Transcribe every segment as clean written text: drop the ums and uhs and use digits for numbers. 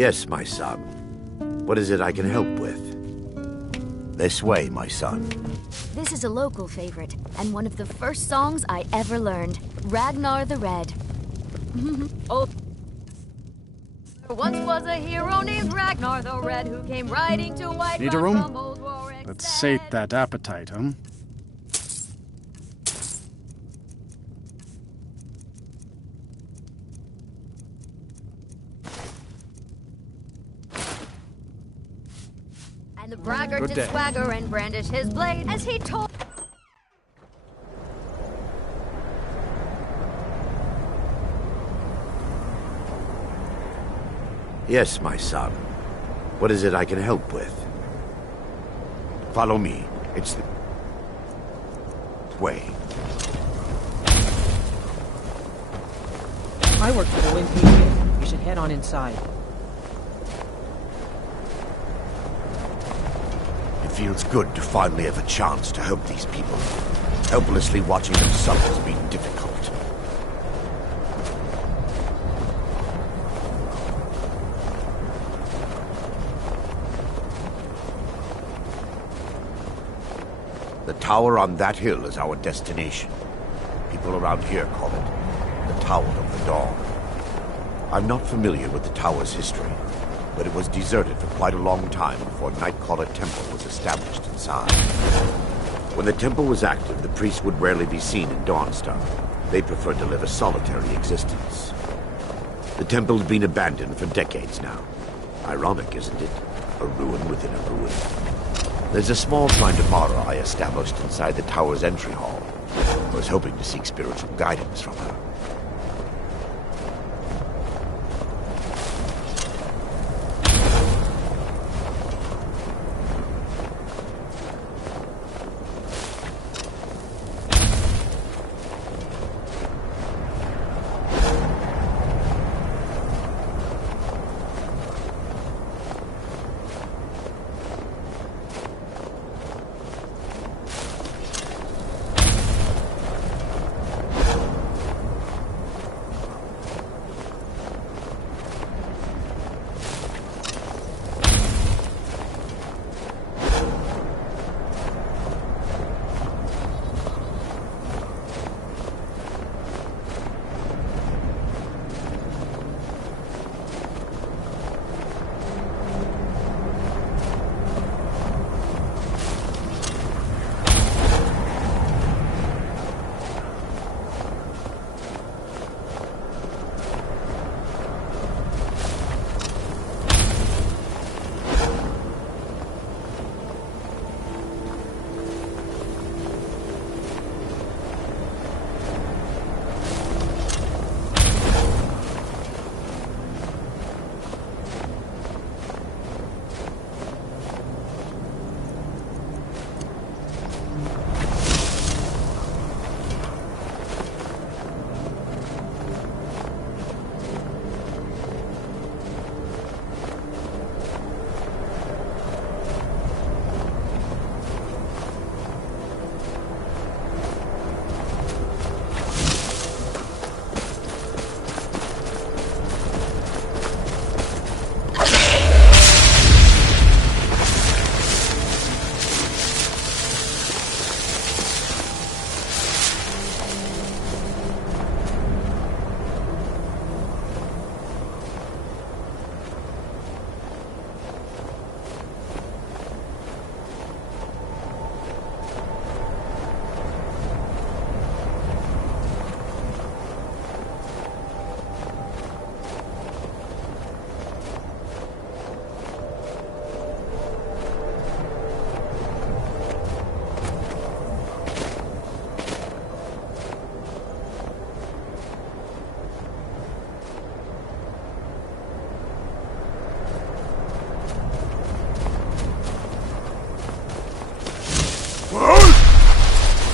Yes, my son. What is it I can help with? This way, my son. This is a local favorite, and one of the first songs I ever learned. Ragnar the Red. Oh. There once was a hero named Ragnar the Red who came riding to White Need a Run room? from Old Warwick. Let's sate that appetite, huh? And the braggart Good did day. swagger and brandish his blade as he told. Yes, my son. What is it I can help with? Follow me. It's the way. I work for the Wind Patriot. You should head on inside. It feels good to finally have a chance to help these people. Helplessly watching them suffer has been difficult. The tower on that hill is our destination. People around here call it the Tower of the Dawn. I'm not familiar with the tower's history, but it was deserted for quite a long time before Nightcaller Temple was established inside. When the temple was active, the priests would rarely be seen in Dawnstar. They preferred to live a solitary existence. The temple's been abandoned for decades now. Ironic, isn't it? A ruin within a ruin. There's a small shrine to Mara I established inside the tower's entry hall. I was hoping to seek spiritual guidance from her.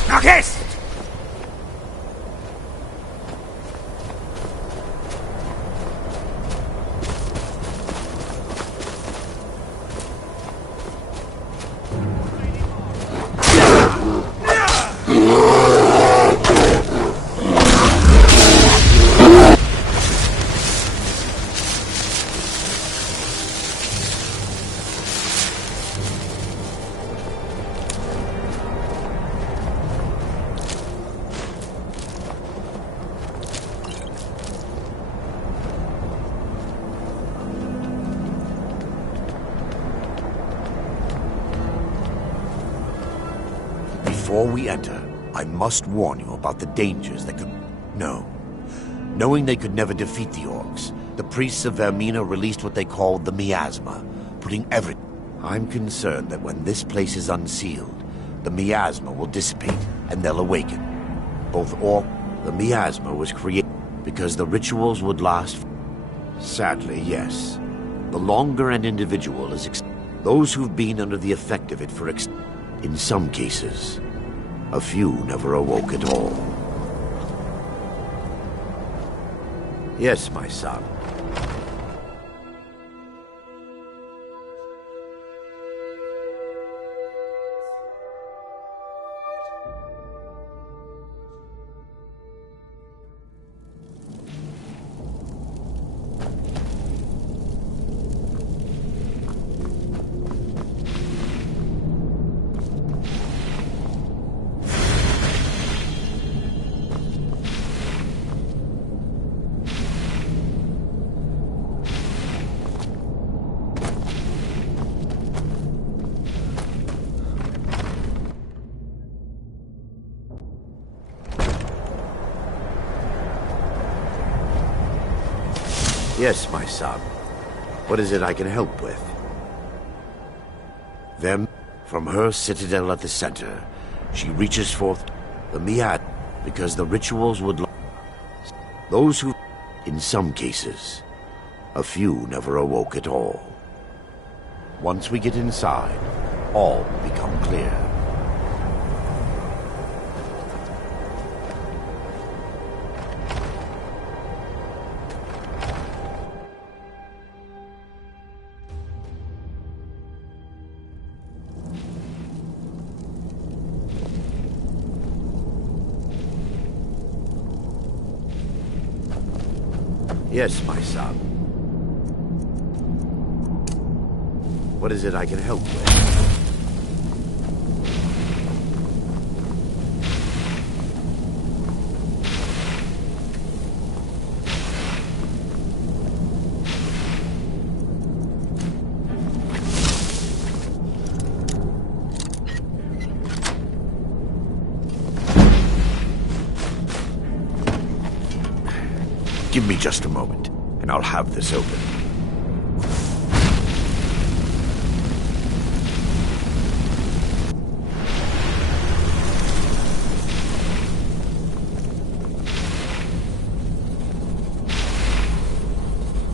Marcus! Before we enter, I must warn you about the dangers that could... No. Knowing they could never defeat the orcs, the priests of Vermina released what they called the miasma, putting every... I'm concerned that when this place is unsealed, the miasma will dissipate and they'll awaken. Both orc... The miasma was created because the rituals would last... Sadly, yes. The longer an individual is... Those who've been under the effect of it for... In some cases, a few never awoke at all. Yes, my son. Yes, my son. What is it I can help with? Them, from her citadel at the center, she reaches forth the miad, because the rituals would... Those who... In some cases, a few never awoke at all. Once we get inside, all will become clear. Yes, my son. What is it I can help with? Give me just a moment, and I'll have this open.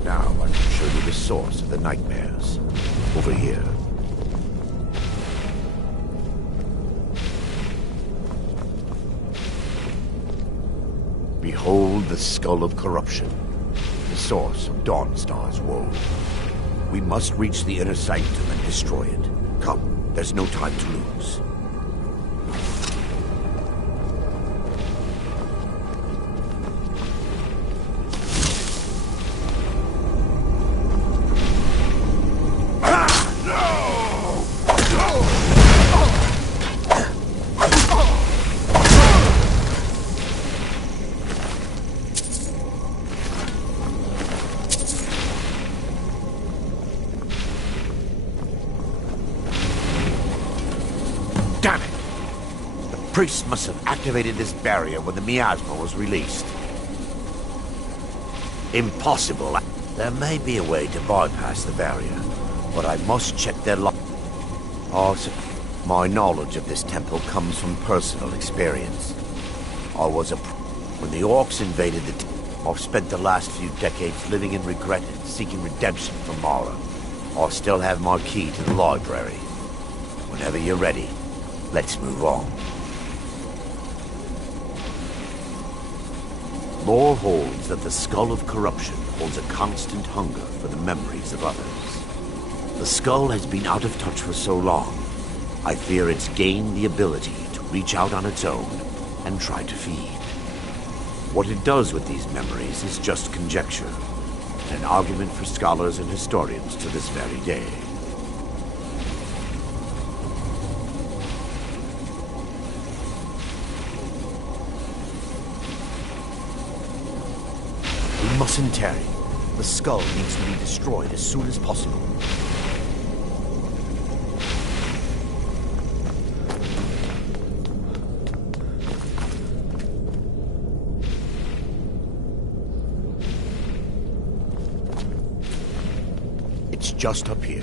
Now I can show you the source of the nightmares. Over here. Behold the skull of corruption, the source of Dawnstar's woe. We must reach the inner sanctum and destroy it. Come, there's no time to lose. Damn it! The priest must have activated this barrier when the miasma was released. Impossible. There may be a way to bypass the barrier, but I must check their lock. Also, my knowledge of this temple comes from personal experience. I was when the orcs invaded the I've spent the last few decades living in regret and seeking redemption from Mara. I still have my key to the library. Whenever you're ready. Let's move on. Lore holds that the skull of corruption holds a constant hunger for the memories of others. The skull has been out of touch for so long, I fear it's gained the ability to reach out on its own and try to feed. What it does with these memories is just conjecture, and an argument for scholars and historians to this very day. We mustn't tarry. The skull needs to be destroyed as soon as possible. just up here.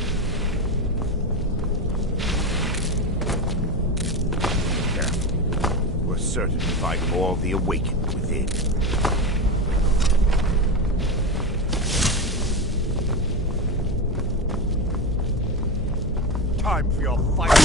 Careful. We're certain to find more of the awakened within. Time for your fight.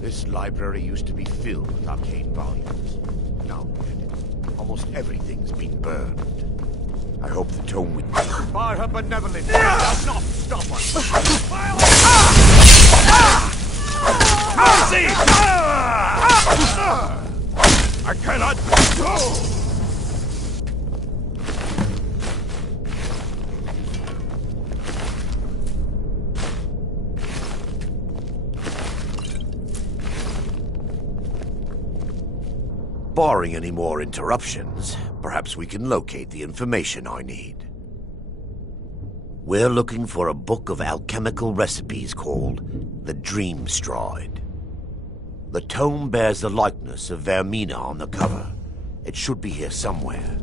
This library used to be filled with arcane volumes. Now, almost everything's been burned. I hope the tome we... By her benevolence, does not stop us! Mercy! I cannot... Barring any more interruptions, perhaps we can locate the information I need. We're looking for a book of alchemical recipes called the Dream Stride. The tome bears the likeness of Vermina on the cover. It should be here somewhere.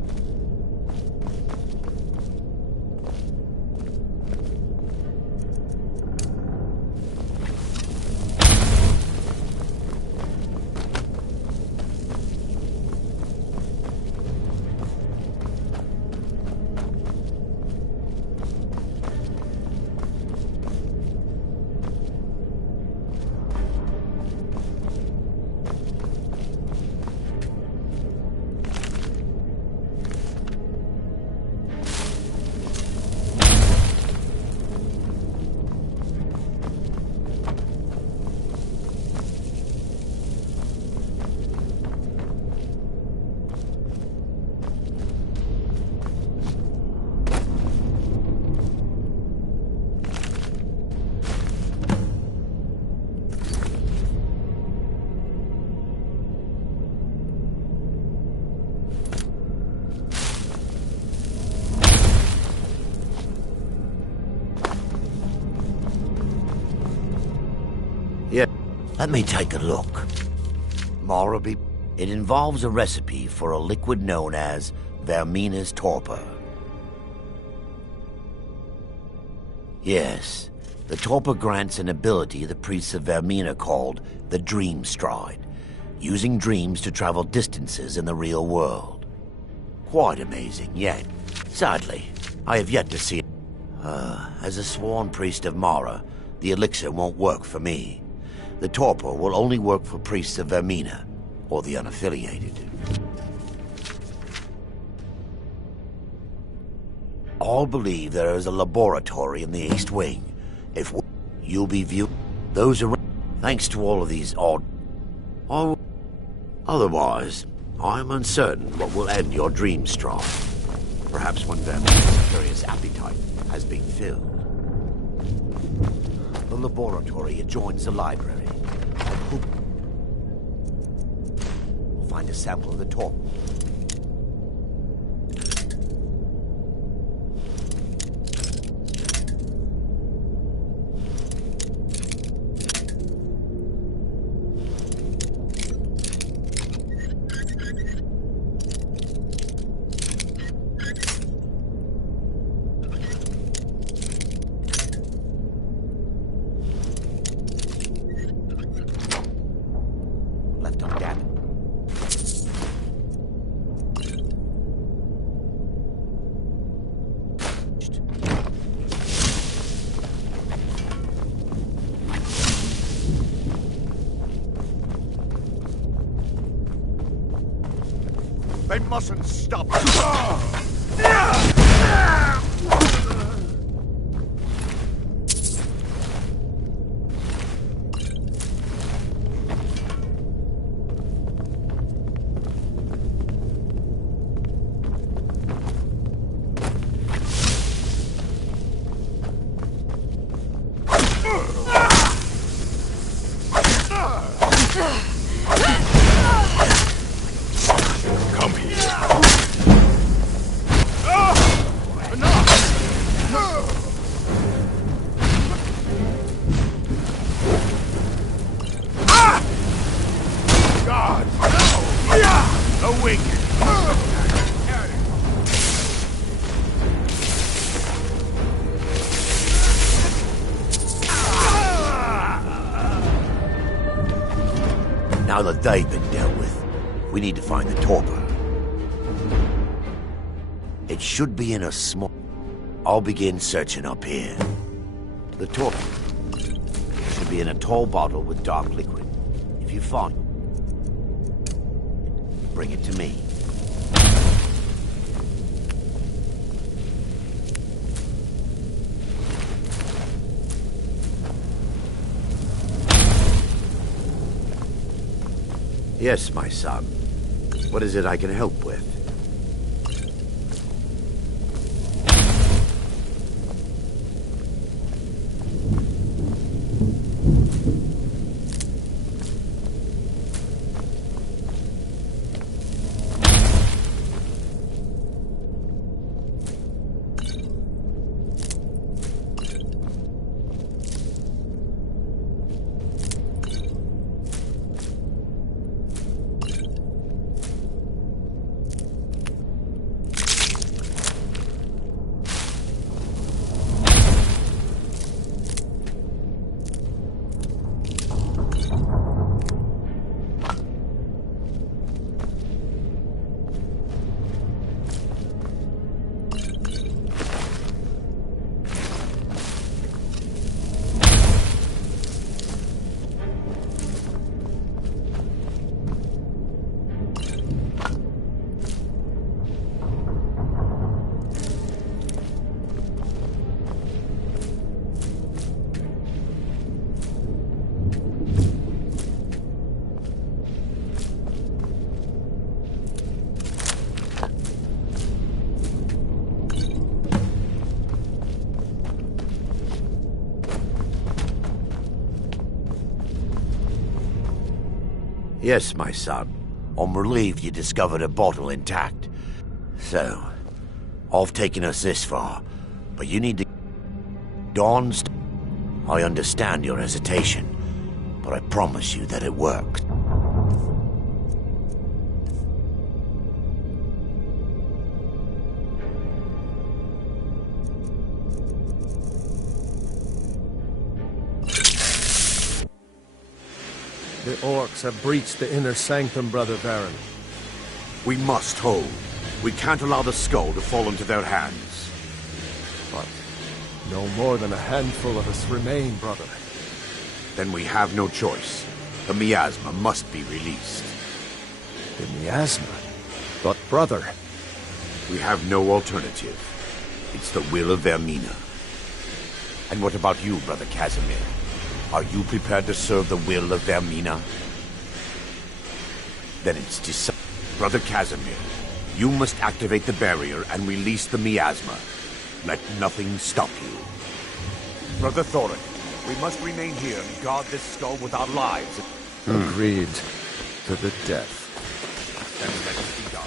Yeah, let me take a look. Moraby, it involves a recipe for a liquid known as Vermina's torpor. Yes, the torpor grants an ability the priests of Vermina called the Dream Stride, using dreams to travel distances in the real world. Quite amazing, yet, sadly, I have yet to see it. As a sworn priest of Mara, the elixir won't work for me. The torpor will only work for priests of Vermina, or the unaffiliated. All believe there is a laboratory in the East Wing. If you'll be viewed, those are... Thanks to all of these odd... Otherwise, I'm uncertain what will end your dream stride. Perhaps when Vermina's curious appetite has been filled. The laboratory adjoins the library. I hope we'll find a sample of the torpor. They mustn't stop. Awaken! Now that they've been dealt with, we need to find the torpor. It should be in a small... I'll begin searching up here. The torpor should be in a tall bottle with dark liquid. If you find it, bring it to me. Yes, my son. What is it I can help with? Yes, my son. I'm relieved you discovered a bottle intact. So, I've taken us this far, but you need to... Dawn's... I understand your hesitation, but I promise you that it works. The orcs have breached the inner sanctum, Brother Baron. We must hold. We can't allow the skull to fall into their hands. But no more than a handful of us remain, brother. Then we have no choice. The miasma must be released. The miasma? But, brother... We have no alternative. It's the will of Vermina. And what about you, Brother Casimir? Are you prepared to serve the will of Vermina? Then it's decided. Brother Casimir, you must activate the barrier and release the miasma. Let nothing stop you. Brother Thorin, we must remain here and guard this skull with our lives. Agreed to the death. Then let it be done.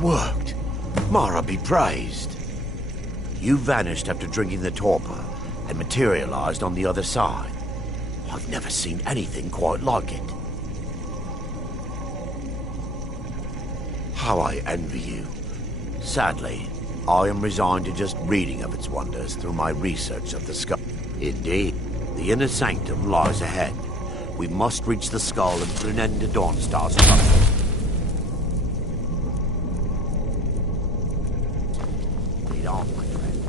Worked. Mara be praised. You vanished after drinking the torpor and materialized on the other side. I've never seen anything quite like it. How I envy you. Sadly, I am resigned to just reading of its wonders through my research of the skull. Indeed, the inner sanctum lies ahead. We must reach the skull and put an end to Dawnstar's trouble. Lead on, my friend.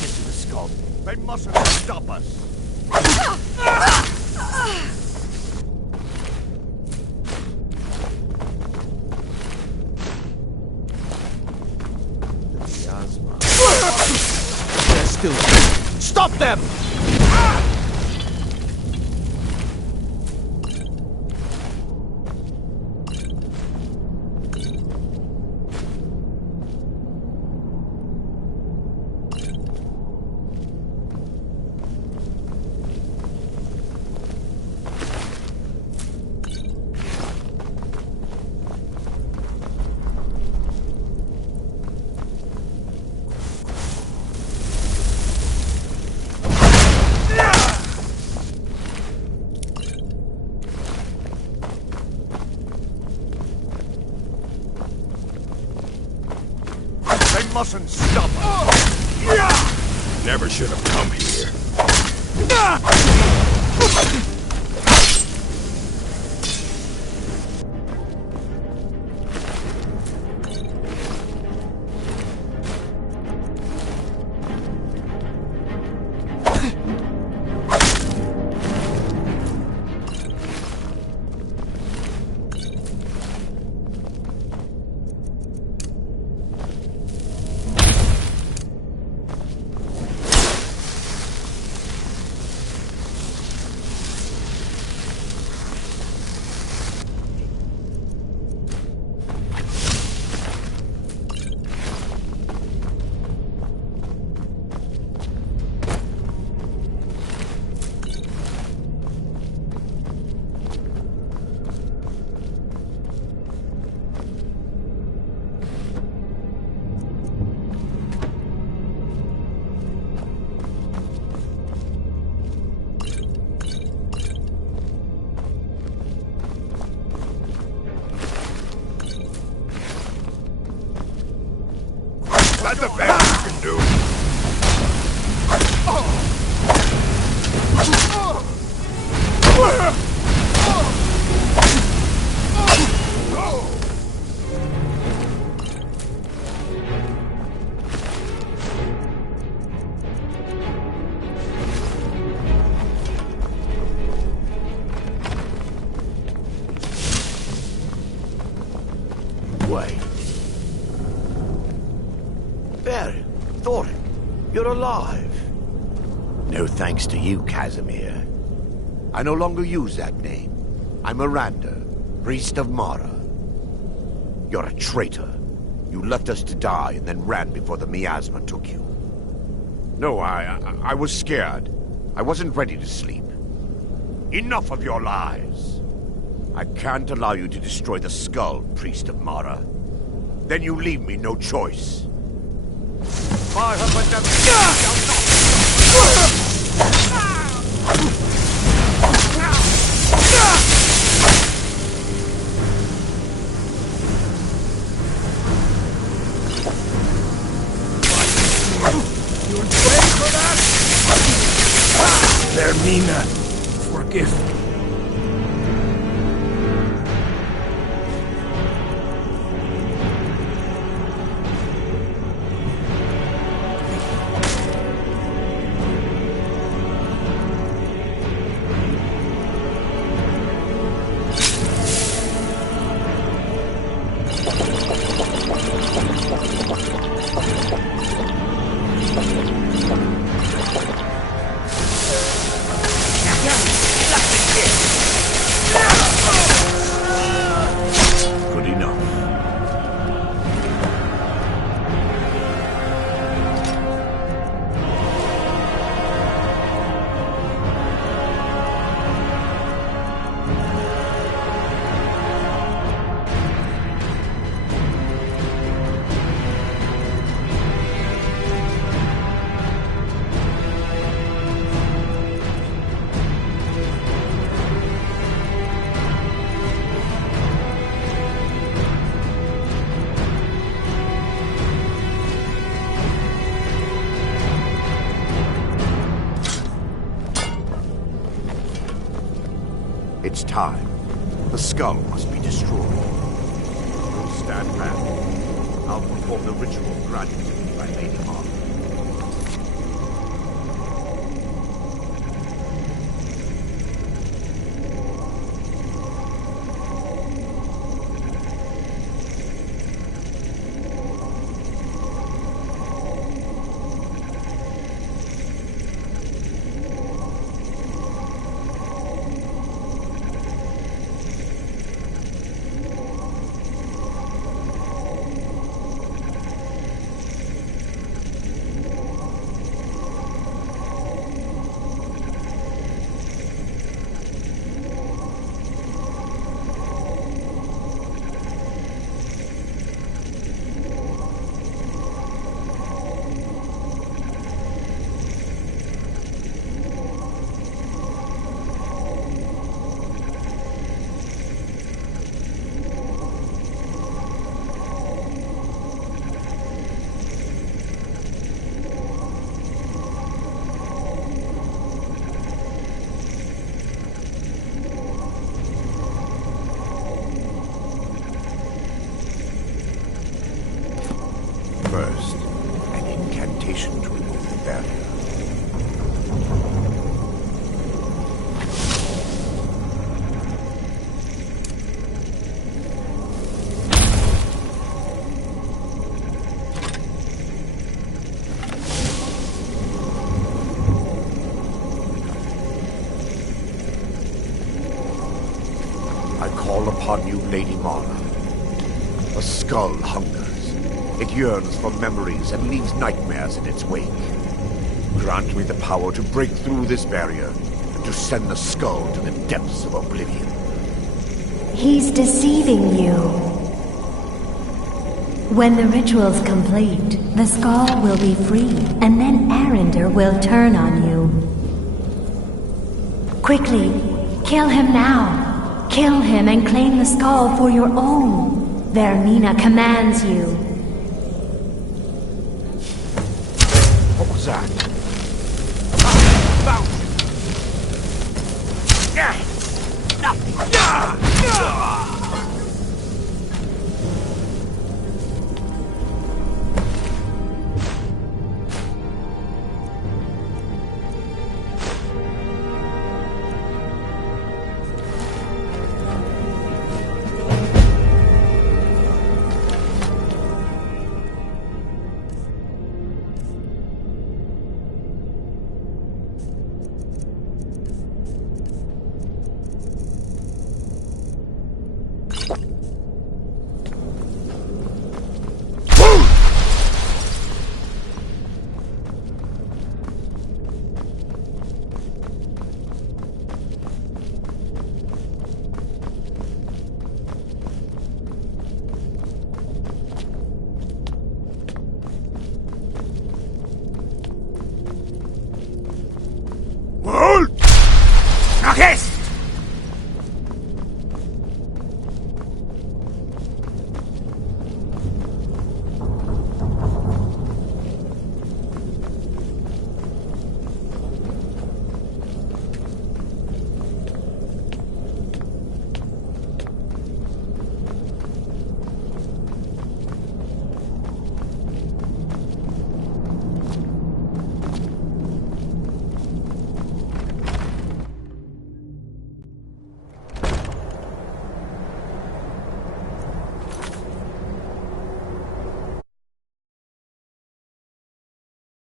Get to the skull. They mustn't stop us. They're still... Stop them! Mustn't stop us. Never should have come here. That's the best you can do. Wait. Barry, Thorin, you're alive. No thanks to you, Casimir. I no longer use that name. I'm Miranda, priest of Mara. You're a traitor. You left us to die and then ran before the miasma took you. No, I was scared. I wasn't ready to sleep. Enough of your lies. I can't allow you to destroy the skull, priest of Mara. Then you leave me no choice. My husband You'll pay for that? Vermina, forgive me. It's time. The skull must be destroyed. Don't stand back. I'll perform the ritual granted to me by Lady Margaret. First, an incantation to remove the barrier. I call upon you, Lady Mara. The skull hungers. It yearns for memories and leaves nightmares in its wake. Grant me the power to break through this barrier and to send the skull to the depths of oblivion. He's deceiving you. When the ritual's complete, the skull will be free, and then Arender will turn on you. Quickly, kill him now. Kill him and claim the skull for your own. Vermina commands you. What was that? Found you!